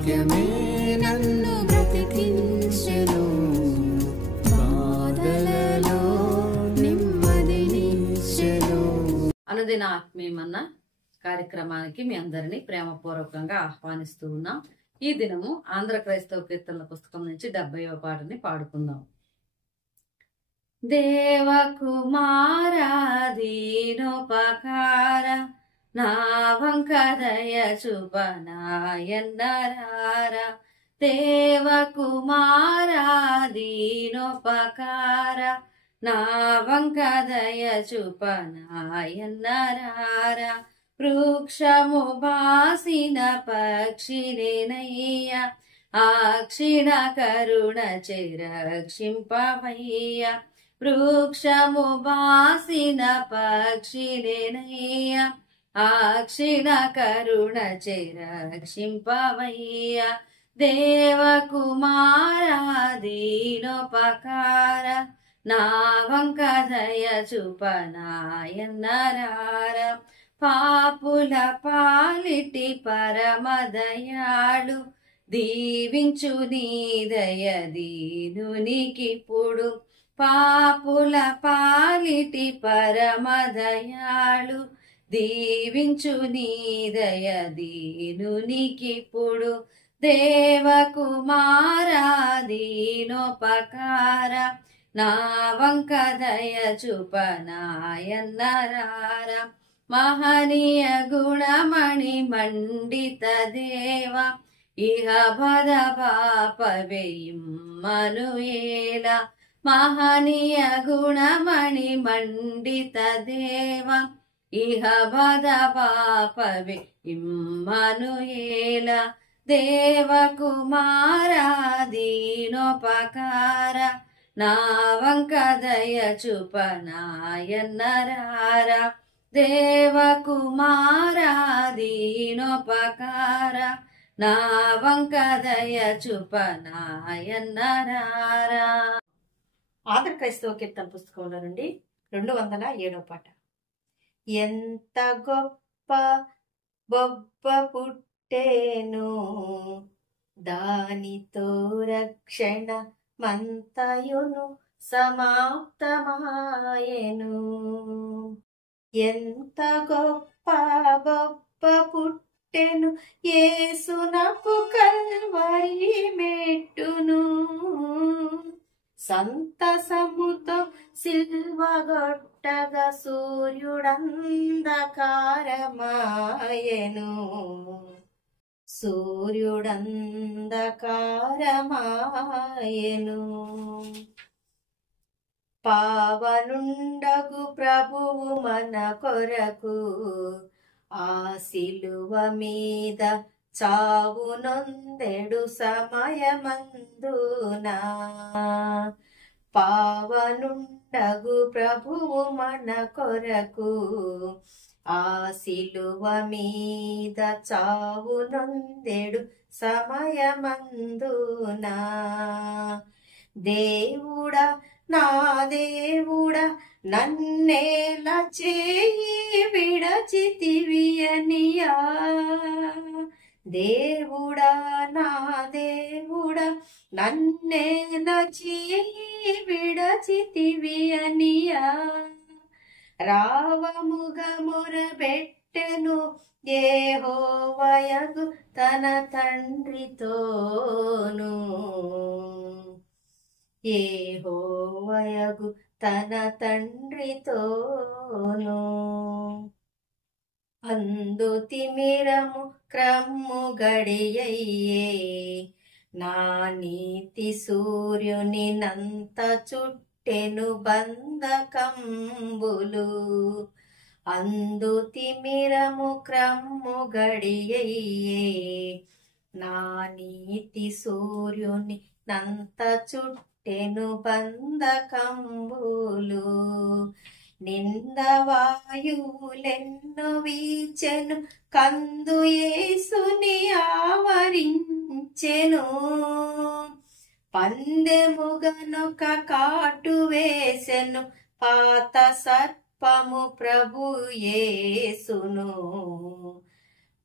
వాక్యమే నన్ను బ్రతికించెను, బాధలలో నెమ్మదినిచ్చెను. అనుదిన ఆత్మీయమన్న కార్యక్రమానికి మీ అందరినీ ప్రేమపూర్వకంగా ఆహ్వానిస్తూ ఉన్నాం. ఈ దినము ఆంధ్ర క్రైస్తవ కీర్తనల పుస్తకం నుంచి 70వ పాటని పాడుకుందాం. దేవకుమారా దీనోపకార నా వంక దయ చూపనాయన్నరార. దేవకుమారా దీనోపకార నా వంక దయ చూపనాయన్నరార. వృక్షము బాసిన పక్షినేనయ్య, ఆ క్షీణ కరుణ రక్షింపవయ్య. వృక్షము బాసిన పక్షినేనయ్య, ఆ క్షీణ కరుణ రక్షింపవయ్య. దేవకుమారా దీనోపకార నా వంక దయ చూపనాయన్నరార. పాపుల పాలిటి పరమదయాళు, దీవించు నీ దయ దీనునికిప్పుడు. పాపుల పాలిటి పరమదయాళు, దీవించు నీ దయ దీనునికిప్పుడు. దేవకుమారా దీనోపకార నా వంక దయ చూపనాయన్నరార. మహనీయ గుణమణి మండిత దేవ, ఇహ బద పాపవే ఇమ్మనుయేల. మహనీయ గుణమణి మండిత దేవ, ఇహ బద పాపవే ఇమ్మనుయేల. దేవకుమారా దీనోపకార నా వంక దయ చూపనాయన్నరార. దేవకుమారా దీనోపకార నా వంక దయ చూపనాయన్నరార. ఆంధ్ర క్రైస్తవ కీర్తన పుస్తకంలో నుండి 207వ పాట. ఎంత గొప్ప బొబ్బ పుట్టేను, దానితో రక్షణ మంతయును సమాప్తమాయెను. ఎంత గొప్ప బొబ్బ పుట్టెను, యేసునకు కల్వరి మెట్టును. సంతసముతో సిల్వగొట్టగా సూర్యుడంధకారమాయెను. సూర్యుడంధకారమాయెను. పావనుండగు ప్రభువు మన కొరకు ఆ శిలువ మీద చావు నొందెడు సమయమందునా. పావనుండగు ప్రభువు మన కొరకు ఆ శిలువ మీద చావు నొందెడు సమయమందునా. దేవుడా నా దేవుడా నన్నేలా చేయి విడచితివియనియా. దేవుడా నా దేవుడా నన్నేలా చేయి విడచితివియనియా. రావముగా మొరబెట్టెను యెహోవాయగు తన తండ్రితోను. యెహోవాయగు తన తండ్రితోను. అందు తిమిరము క్రమ్ము గడియయ్యే, నా నీతి సూర్యుని నంత చుట్టెను బంధకంబులు. అందు తిమిరము క్రమ్ము గడియయ్యే, నా నీతి సూర్యుని నంత చుట్టెను బంధకంబులు. నిందవాయువులెన్నో వీచెను, కందు యేసుని ఆవరించెను. పందెముగనొక కాటు వేసెను, పాత సర్పము ప్రభు యేసును.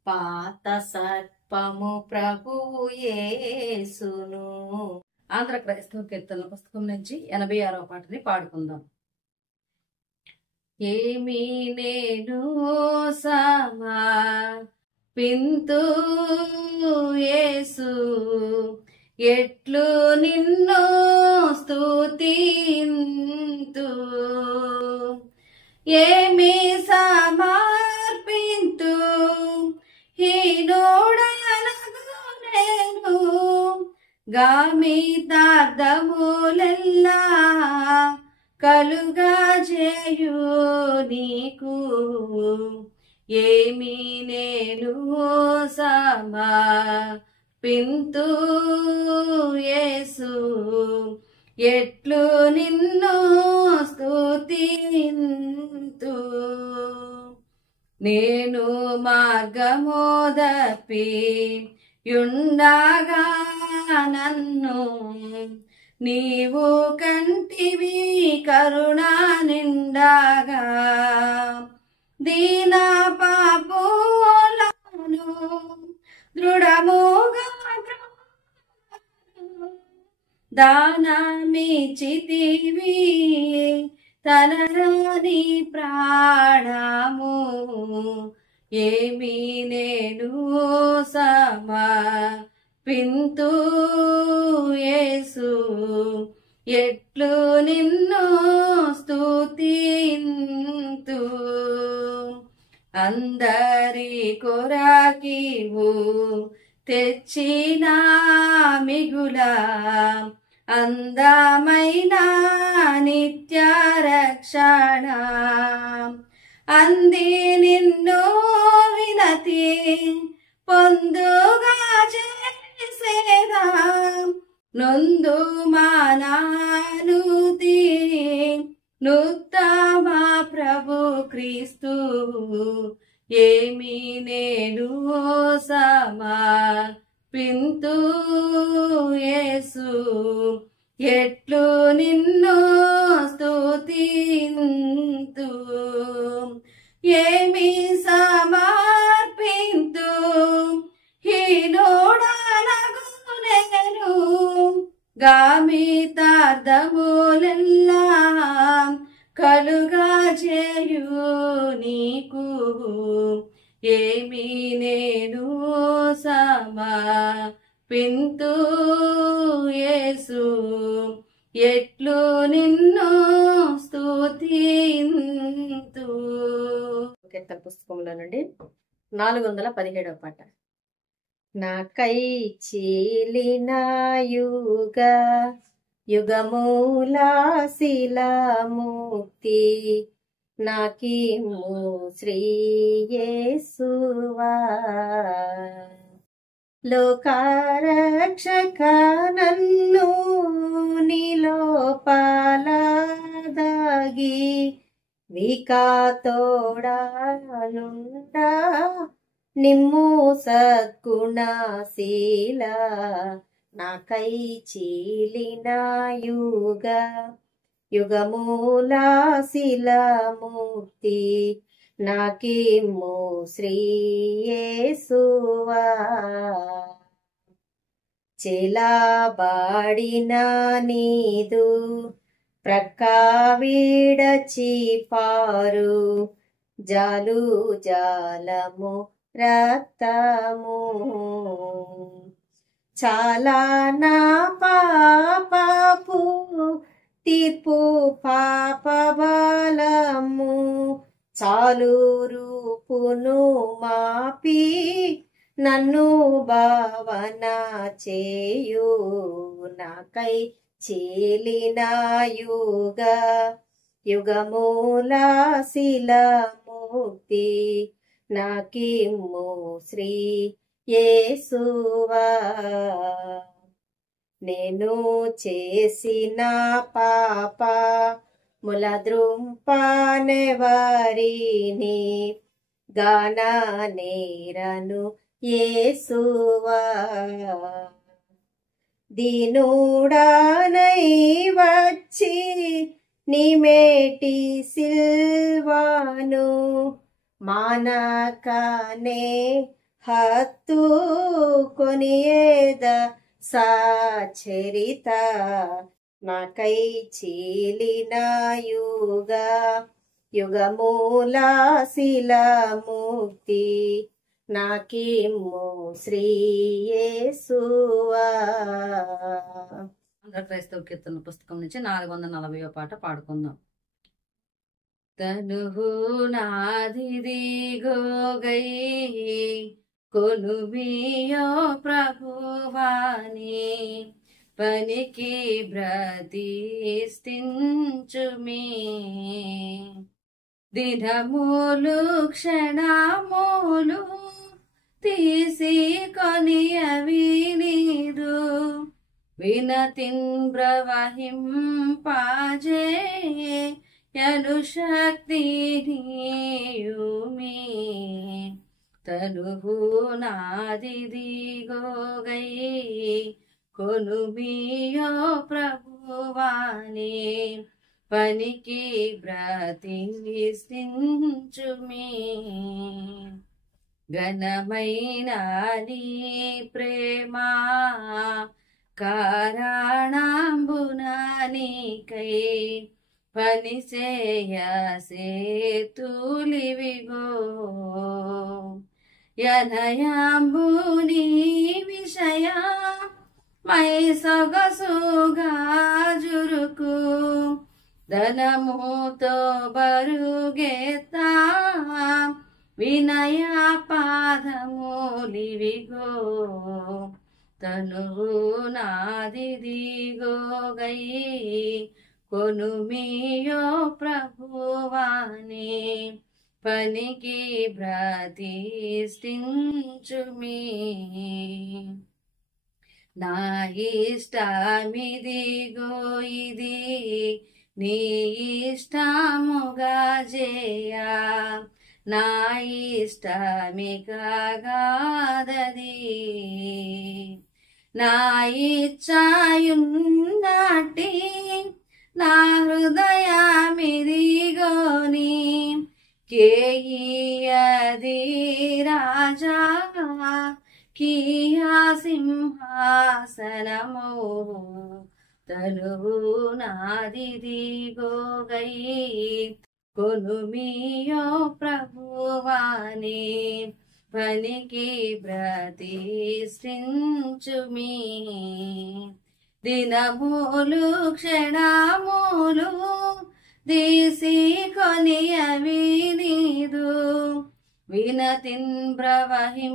పాత సర్ప పము ప్రభువు యేసును. ఆంధ్ర క్రైస్తవ కీర్తనల పుస్తకం నుంచి 86వ పాటని పాడుకుందాం. ఏమి నేను సమర్పింతు యేసు, ఎట్లు నిన్ను స్తుతింతు. ఏమి సమర్పింతు హీనుడనగు నేను, గామితార్థములెల్లా కలుగా చేయు నీకు. ఏమి నేను సమర్పింతు యేసు, ఎట్లు నిన్ను స్తుతింతు. నేను మార్గమోదపి యుండగా నన్ను నీవు కంటివి కరుణా నిండగా. దీన పాపులను దృఢముగా దానమిచ్చితివి, తనరాని ప్రాణము. ఏమి నేను సమర్పింతు యేసు, ఎట్లు నిన్ను స్తుతింతు. అందరి కొరకివు తెచ్చిన మిగుల అందమైన నిత్య రక్షణ. అంది నిన్ను వినతి పొందుగా చేసేదా, నొందు మానానుతి నుత్తమ ప్రభు క్రీస్తు. ఏమి నేను సమర్పింతు యేసు, ఎట్లు నిన్ను స్తుతింతు. ఏమి సమర్పింతు హీనుడనగు నేను, గామితార్థములెల్లా కలుగా చేయు నీకు. ఏమి నేను సమర్పింతు యేసు, ఎట్లు నిన్ను స్తుతింతు. కీర్తన పుస్తకంలో నుండి 417వ పాట. నాకై చీలిన యుగ యుగమూల శిలముక్తి, నాకిమ్ము శ్రీ యేసువా. లోకరక్షక నన్ను నీలోపల దాగి, వికాతోడనుండా నిమ్ము సద్గుణశీల. నాకై చీలిన యుగ యుగమూల శిలముక్తి, నాకిమ్ము శ్రీ యేసువా. చెలాబాడిన నీదు ప్రక్క విడచి పారు, జాలు జాలము రక్తము. చాలా నా పాపపు తీర్పు పాప బలము, చాలు రూపును మాపి నన్ను భావన చేయు. నాకై చీలిన యుగ యుగమూల శిలముక్తి, నాకిమ్ము శ్రీ యేసువా. నేను చేసిన పాప ముల ద్రుంపనెవరిని, గాన నేరను యేసువా. దీనుడనై వచ్చి నిమేటి సిల్వాను, మానకనే ಹತ್ತು ಕೊನೆಯದ ಸಾಚರಿತ నాకై చీలిన యుగ యుగమూల శిల ముక్తి నాకిమ్ము శ్రీ యేసువా. ఆంధ్ర క్రైస్తవ కీర్తన పుస్తకం నుంచి 440వ పాట పాడుకుందాం. తనుహు నాదిదిగో గై కొలుమియో ప్రభువాని పనికి బ్రతిష్ఠించుమి దినములు క్షణములు తీసుకొని అవి నీదు వినతిన్ ప్రవహింపజేయను శక్తి నీయుమి. తనుహు నాదిదిగో గై కొలుమియో ప్రభువాని పనికి బ్రతిష్ఠించుమి. ఘనమైన నీ ప్రేమ కారణంబున నీకై పనిచేయ సేతులివిగో యనయాంబుని విషయ మై సొగసుగా జురుకు ధనముతో బరుగెత్తా వినయ పాదములివిగో. తనువు నాదిదిగో గై కొనుమియో ప్రభువాని పనికి బ్రతిష్ఠించుమి. నా ఇష్టమిదిగో ఇది నీ ఇష్టముగా చేయ నా ఇష్టమిగాదది నా ఇచ్ఛయున్నట్టి నా హృదయమిదిగోని కేయది రాజా కియా సింహాసనము. తనువు నాదిదిగో గై కొలుమియో ప్రభువాని పనికి బ్రతిష్ఠించుమి. దినములు క్షణములు తీసుకొని అవి నీదు వినతిన్ ప్రవహింపజేయను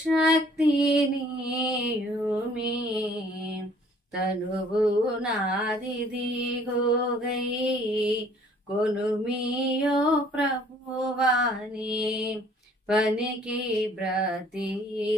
శక్తి నీయుమి. తనువు నాదిదిగో గై కొలుమియో ప్రభువాని పనికి బ్రతిష్ఠించుమి.